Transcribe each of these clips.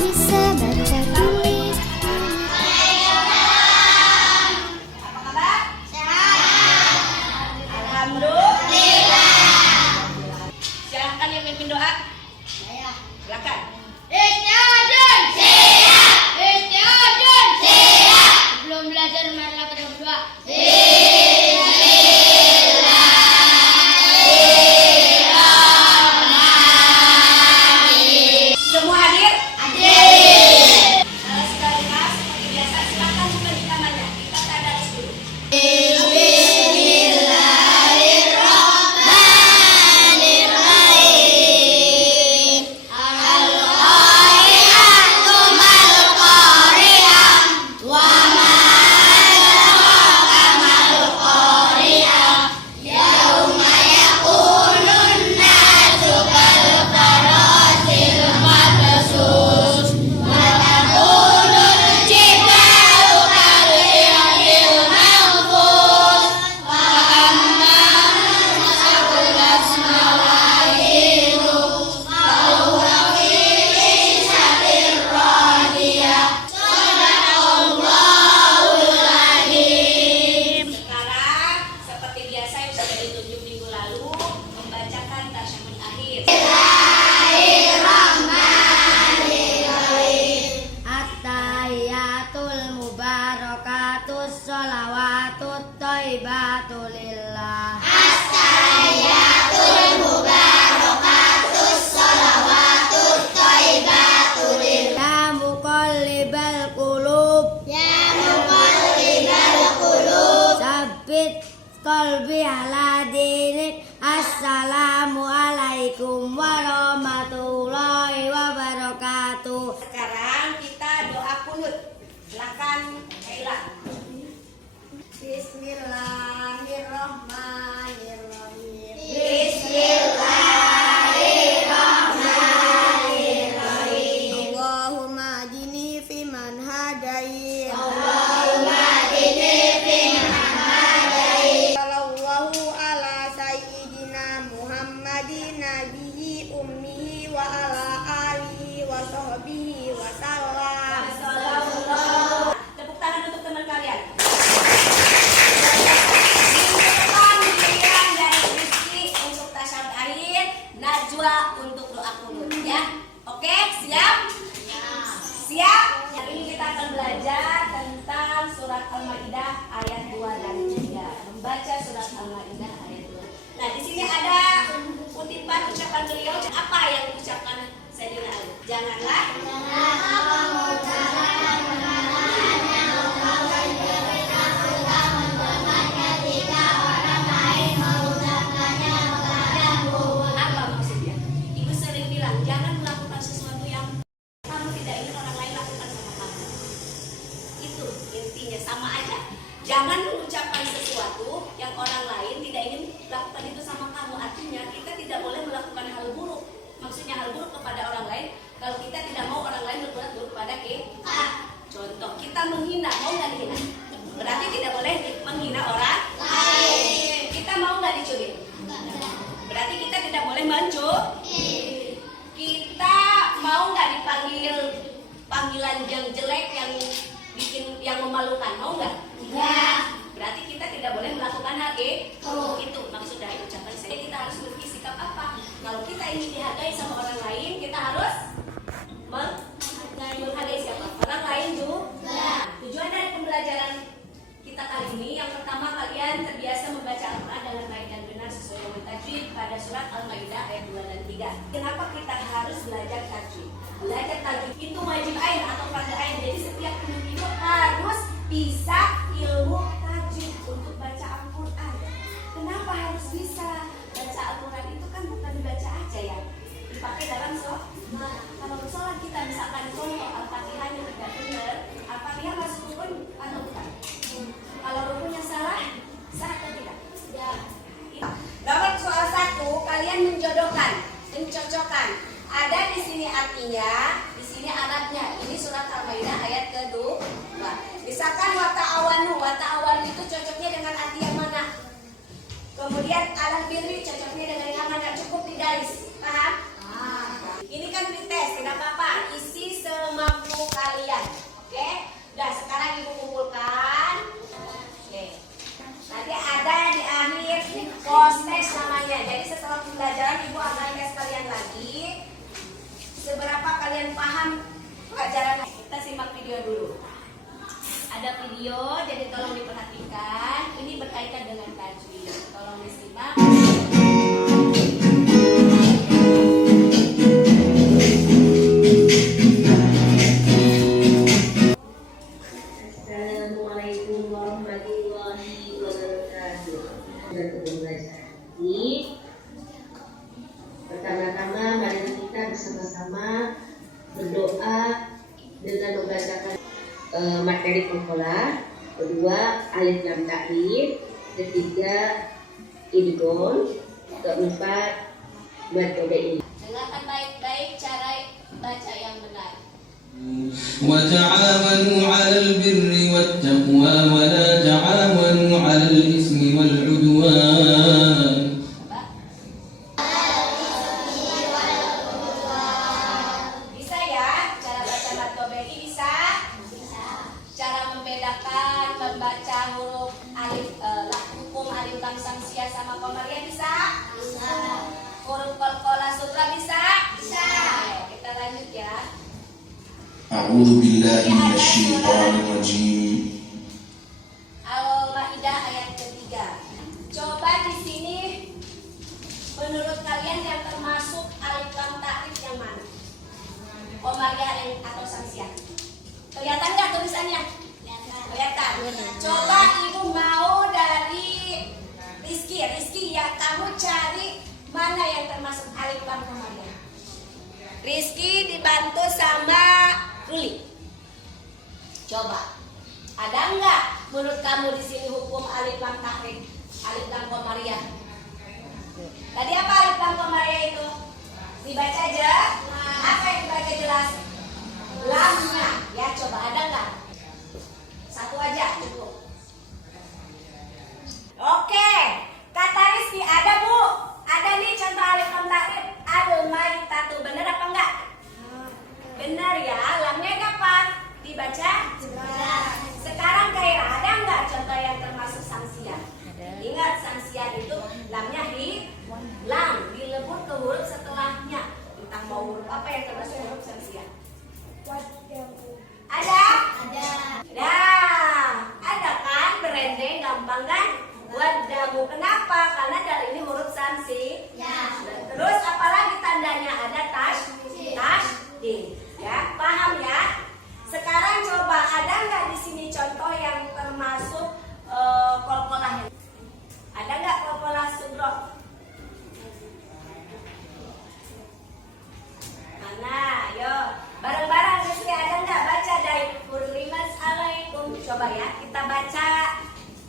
bisa baca tulis. Apa kabar? Sehat. Alhamdulillah. Silakan yang memimpin doa. Saya. Silakan. Istiadatun. Siap. Istiadatun. Siap. Sebelum belajar marilah kita berdoa. Semua hadir? Hadir. Kalau sudah dengar seperti biasa silakan buka di kamarnya. Kita tadarus dulu. Sekarang seperti biasa yang sudah ditunjuk minggu lalu membacakan tasyahud akhir. At-tahiyatul mubarakatus sholawatut thayyibatul lillah. Ya muqallibal qulub, sabbit qalbi ala dinik. Assalamualaikum warahmatullahi wabarakatuh. Sekarang kita doa kunut. Silakan Kaila. Bismillahirrahmanirrahim. Allahumma adini fiman hadait. Sallallahu ala sayyidina Muhammadin nabiyyi ummihi wa ala alihi wa sahbihi wa sallam. Tepuk tangan untuk teman kalian. Minggu depan giliran dari Rizky untuk tasyahud akhir, Najwa untuk doa kunut ya. Oke, siap? Siap? Hari ini kita akan belajar tentang surat Al-Maidah ayat 2 dan 3. Membaca surat Al-Maidah ayat 2. Nah, di sini ada kutipan ucapan beliau. Apa yang diucapkan Sayyidina Ali? Janganlah apa maksudnya? Ibu sering bilang, jangan melakukan sesuatu yang kamu tidak ingin orang lain lakukan sama kamu. Itu intinya, sama aja. Jangan mengucapkan sesuatu yang orang lain tidak ingin lakukan itu sama kamu. Artinya kita tidak boleh melakukan hal buruk. Maksudnya hal buruk kepada orang lain kalau kita tidak mau orang lain berbuat buruk kepada kita. Contoh, kita menghina, mau nggak dihina? Berarti tidak boleh menghina orang lain. Kita mau nggak dicubit? Berarti kita tidak boleh mencubit. Kita mau nggak dipanggil panggilan yang jelek, yang memalukan, mau nggak? Enggak. Berarti kita tidak boleh melakukan hal itu maksud dari ucapan saya. Kita harus memiliki sikap apa? Kalau kita ingin dihargai sama orang lain, kita harus menghargai siapa? Orang lain juga. Tujuan dari pembelajaran kita kali ini, yang pertama kalian terbiasa membaca Al-Quran dengan baik dan benar sesuai dengan tajwid pada surat Al-Maidah ayat 2 dan 3. Kenapa kita harus belajar tajwid? Belajar tajwid itu wajib ain atau fardu ain. Jadi setiap individu harus bisa ilmu tajwid untuk baca Al-Quran. Kenapa harus bisa? Baca Al-Quran itu kan bukan dibaca aja ya, dipakai dalam sholat. Kalau sholat kita misalkan contoh Al-Fatihahnya tidak benar, Al-Fatihah masuk rukun atau bukan? Kalau rukunnya salah, sah atau tidak? Ya. Nomor soal 1, kalian menjodohkan, mencocokkan. Ada di sini artinya, di sini Arabnya. Ini surat Al-Maidah ayat ke-2. Misalkan wata'awanu itu cocoknya dengan arti yang mana? Kemudian alal birri cocoknya dengan yang mana? Cukup digaris, paham? Ini kan pretest, tidak apa-apa. Isi kalian paham pelajaran. Kita simak video dulu. Ada video, jadi tolong diperhatikan. Ini berkaitan dengan tajwid. Tolong disimak. Assalamualaikum warahmatullahi wabarakatuh. Ini pertama-tama mari kita bersama-sama berdoa dengan membacakan materi pengkola, kedua alif lam ta'rif, ketiga idgham, keempat metode ini. Dengarkan baik-baik cara baca yang benar. وتعاونوا على البر والتقوى ولا تعاونوا على الإثم والعدوان. Bisa ya cara baca matobe ini bisa? Cara membedakan membaca huruf alif hukum alif lam samsiah sama qamariyah bisa? Huruf qalqalah sutra bisa? Ayo, kita lanjut ya. أعوذ بالله من الشيطان الرجيم. Al-Maidah ayat ketiga. Coba di sini menurut kalian yang termasuk alif lam ta'rif yang mana? Qamariyah atau samsiah? Kelihatan nggak tulisannya? Kelihatan. Coba ibu mau dari Rizky ya, kamu cari mana yang termasuk alif lam qamariyah. Rizky dibantu sama Ruli. Coba, ada nggak menurut kamu di sini hukum alif lam ta'rif, alif lam qamariyah? Tadi apa alif lam qamariyah itu? Dibaca aja. Apa yang dibaca jelas? Lamnya. Ya, coba ada nggak? Satu aja cukup. Oke, kata Rizky ada bu? Ada nih contoh alif lam ta'rif. Al-maitatu, bener apa enggak? Benar ya, lamnya kapan? Dibaca? Sekarang Kaira, ada nggak contoh yang termasuk samsiah? Ingat samsiah itu lamnya di lam, dilebur ke huruf setelahnya. Entah mau huruf apa yang termasuk huruf samsiah? Ada? Nah, ada kan? Berendeng, gampang kan? Wadamu, kenapa? Karena dari ini huruf samsi. Terus apalagi tandanya? Ada tashdid. Ya, paham ya? Sekarang coba ada nggak di sini contoh yang termasuk qalqalah? Ada nggak qalqalah sugro? Mana? Yo, bareng-bareng Rizky ada nggak baca dari Hurrimas alaikum? Coba ya, kita baca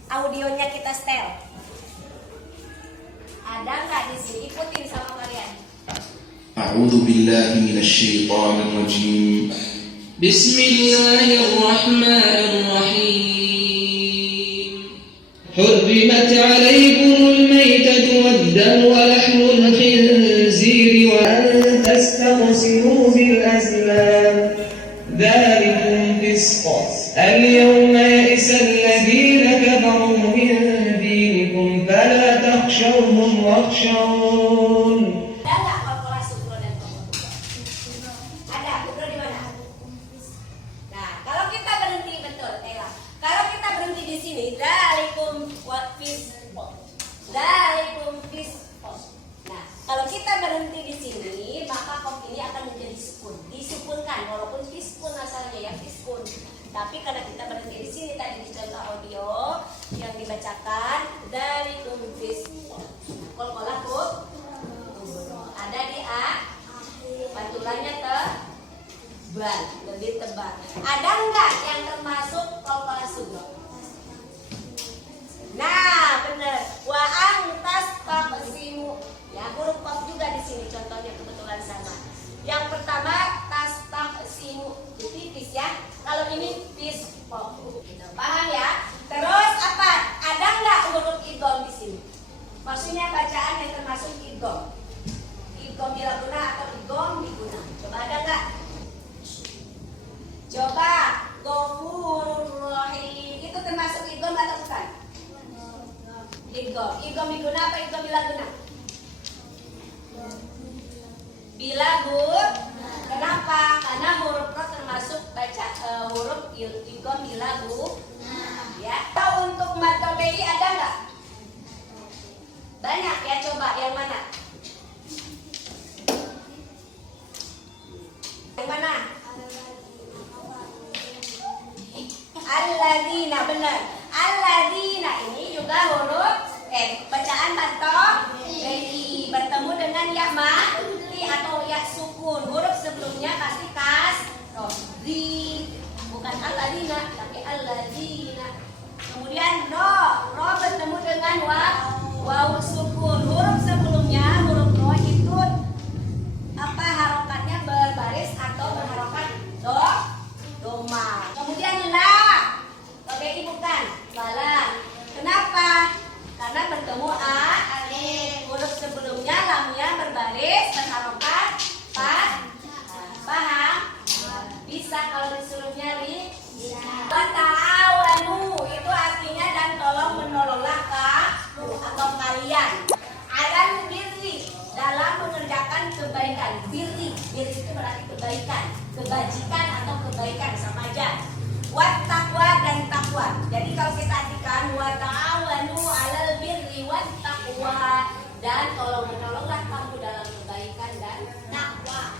audionya, kita setel. Ada nggak di sini? Ikutin sama kalian. أعوذ بالله من الشيطان الرجيم. بسم الله الرحمن الرحيم. حرمت عليكم الميتة والدم ولحم الخنزير وأن تستقسموا بالأزلام ذلكم فسق. اليوم يئس الذين كفروا من دينكم فلا تخشوهم واخشون. Kalau kita berhenti di sini, maka kop ini akan menjadi sukun, disukunkan, walaupun fiskun asalnya ya fiskun. Tapi karena kita berhenti di sini tadi di contoh audio yang dibacakan dari fiskun. Qalqalah ada di a, pantulannya tebal, lebih tebal. Ada enggak yang termasuk qalqalah sugro? Nah, benar. Wa antas taqsimu. Ya, huruf qaf juga di sini contohnya kebetulan sama. Yang pertama tastaqsimu, tipis ya. Kalau ini fisqah. Gitu. Paham ya? Terus apa? Ada nggak huruf idgham di sini? Maksudnya bacaan yang termasuk idgham. Idgham bila guna atau idgham diguna. Coba ada nggak? Coba Ghafurur Rahim. Itu termasuk idgham atau bukan? Idgham. Idgham diguna apa idgham bila guna? Bila bu, kenapa? Karena bila bu. Ya. Untuk mata BI ada nggak? Banyak ya, coba yang mana? Yang mana? Alladzina, benar. Alladzina ini juga huruf bacaan bantok BI bertemu dengan ya mati atau ya sukun. Huruf sebelumnya pasti di bukan alladzina tapi alladzina. Kemudian ro bertemu dengan waw sukun. Huruf sebelumnya huruf ro itu harokatnya berbaris atau berharokat doma. Kemudian la BI bukan wala. Kenapa? Karena bertemu alif. Huruf sebelumnya lamnya berbaris berharokat paham? Bisa kalau disuruh nyari. Wa ta'awanu itu artinya dan tolong menolonglah atau kalian. Alal birri dalam mengerjakan kebaikan. Birri itu berarti kebaikan, kebajikan atau kebaikan sama aja. Wat taqwa dan takwa. Jadi kalau kita artikan wa ta'awanu 'alal birri wat taqwa dan tolong menolonglah kamu dalam kebaikan dan takwa.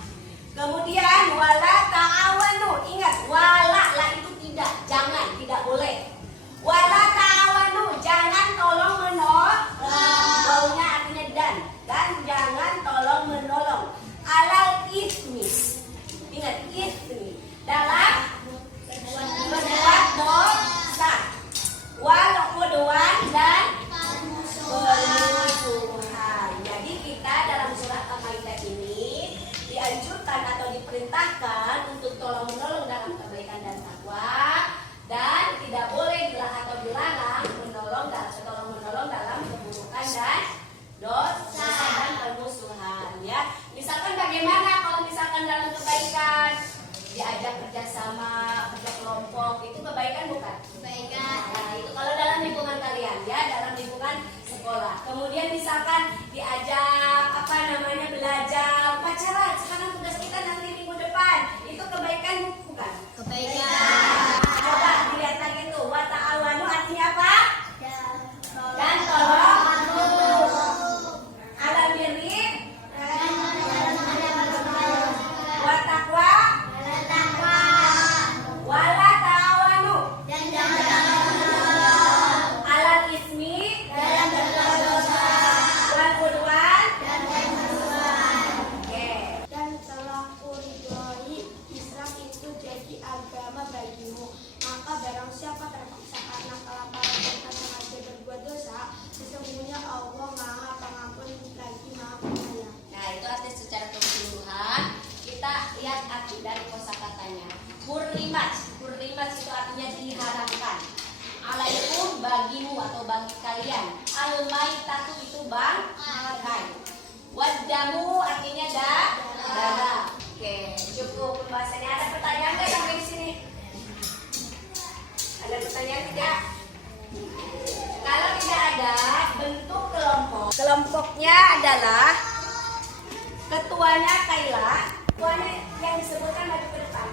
Kemudian wala ta'awanu, ingat wala la itu tidak, jangan, tidak boleh. Wala ta'awanu, jangan tolong menolong. Wawunya artinya dan jangan tolong menolong. Alal ismi. Ingat ismi. Dalam berbuat dosa, wal udwan dan permusuhan. Jadi kita dalam surat Al-Maidah ini dianjurkan atau diperintahkan untuk tolong menolong dalam kebaikan dan takwa, dan tidak boleh dilarang menolong dalam keburukan dan dosa dan permusuhan. Ya, misalkan bagaimana kalau misalkan dalam kebaikan diajak kerjasama, kerja kelompok, itu kebaikan bukan? Kebaikan. Nah, itu kalau dalam lingkungan kalian ya, dalam lingkungan sekolah. Kemudian misalkan diajak belajar upacara, sekarang tugas kita nanti minggu depan, itu kebaikan bukan? Kebaikan. Coba dilihat lagi tuh, wa ta'awanu artinya apa? Dan tolong. Alal birri wa taqwa. Wala ta'awanu alal ismi wal udwan. Dan telah kuridhoi Islam itu jadi agama bagimu. Maka barang siapa terpaksa karena kelaparan dan sengaja berbuat dosa, sesungguhnya Allah Maha Pengampun lagi Maha Penyayang. Nah, itu arti secara keseluruhan. Kita lihat arti dari kosakatanya. Hurrimat itu artinya diharamkan. Alaikum bagimu atau bagi kalian. Al-maitatu itu bangkai. Wadamu artinya darah. Oke, cukup pembahasannya. Ada pertanyaan nggak sampai di sini? Ada pertanyaan tidak? Kalau tidak ada, bentuk kelompok. Kelompoknya adalah ketuanya Kaila. Ketuanya yang disebutkan maju ke depan.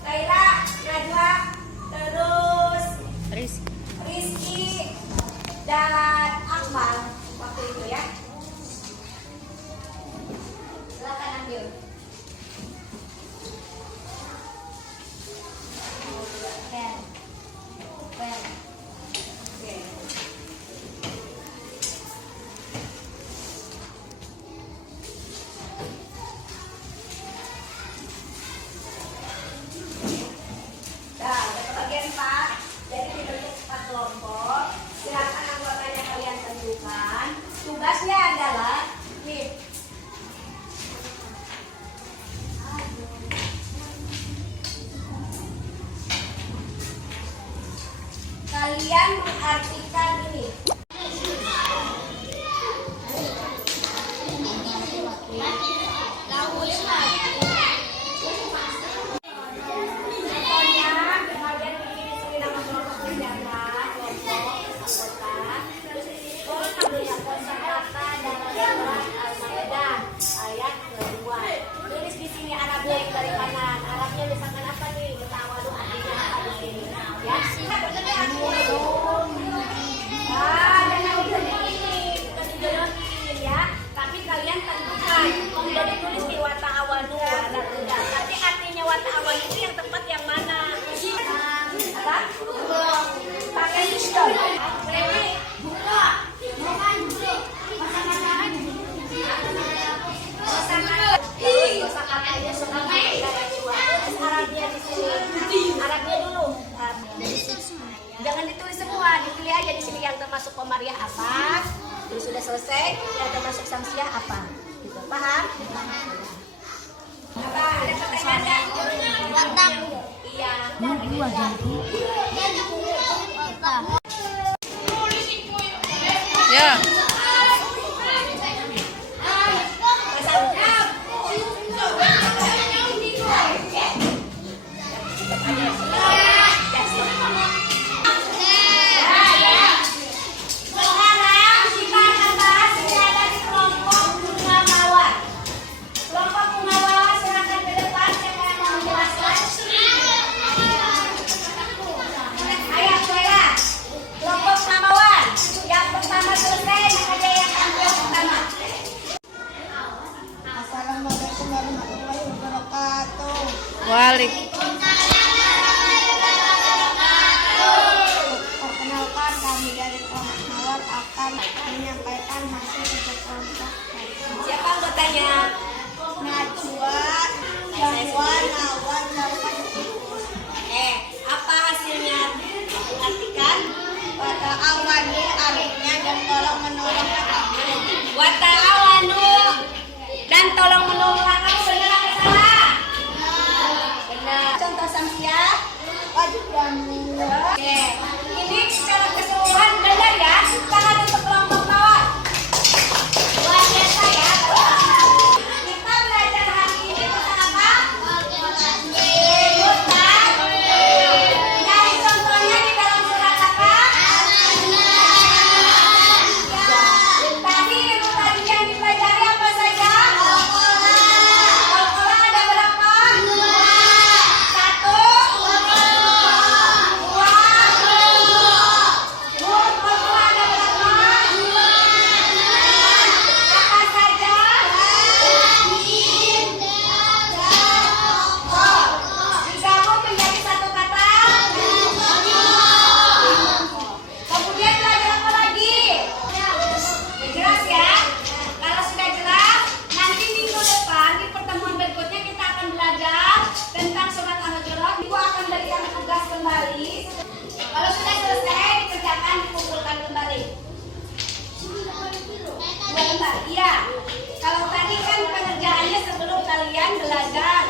Kaila, Najwa, terus Rizky dan Akmal waktu itu ya. Silakan ambil. Pen. Oke. Nah, untuk bagian 4, jadi dibentuk 4 kelompok. Silakan anggotanya kalian tentukan. Tugasnya adalah nih. Kalian mengartikan ini. Tulis di sini Arabnya yang dari kanan. Arabnya misalkan apa nih? Ta'awanu artinya apa di sini? Arabnya di sini. Arabnya dulu. Jangan ditulis semua, dipilih aja di sini yang termasuk komariah apa. Terus sudah selesai, yang termasuk samsiah apa. Gitu. Paham? Apa? Ada pertanyaan nggak? Iya. Ya. Sekarang kita akan bahas ini ada di kelompok bunga mawar. Kelompok bunga mawar silakan ke depan, siapa yang mau menjelaskan? Ayo, Suela. Kelompok bunga mawar. Yang pertama selesai, ada yang tampil pertama. Assalamualaikum warahmatullahi wabarakatuh. Walik. Perkenalkan, kami dari kelompok mawar akan menyampaikan hasil kerja kelompok. Siapa anggotanya? Najwa, Jawan, Nawan, Nawan. Apa hasilnya? Perhatikan. Pada awalnya arifnya dan tolong menolongnya kami. Wata'awanu dan tolong menolong kamu, benar atau salah? Benar. Contoh samsiah. Wajib jamu. Oke. Ini secara keseluruhan benar ya. Tangan untuk kelompok mawar. Luar biasa ya. Kita belajar hari ini tentang apa? Hutan. Dari contohnya di dalam surat apa? Tadi ilmu tadi yang dipelajari apa saja? Al-Quran ada berapa? Satu. Dua. Al-Quran ada berapa? Apa saja? Digabung menjadi satu kata. Kemudian belajar apa lagi? Jelas ya? Kalau sudah jelas, nanti minggu depan di pertemuan berikutnya kita akan belajar tentang surat Al-Hujurat. Ibu akan berikan tugas kembali. Kalau sudah selesai, dikerjakan, dikumpulkan kembali. Dua lembar, iya. Kalau tadi kan pengerjaannya sebelum kalian belajar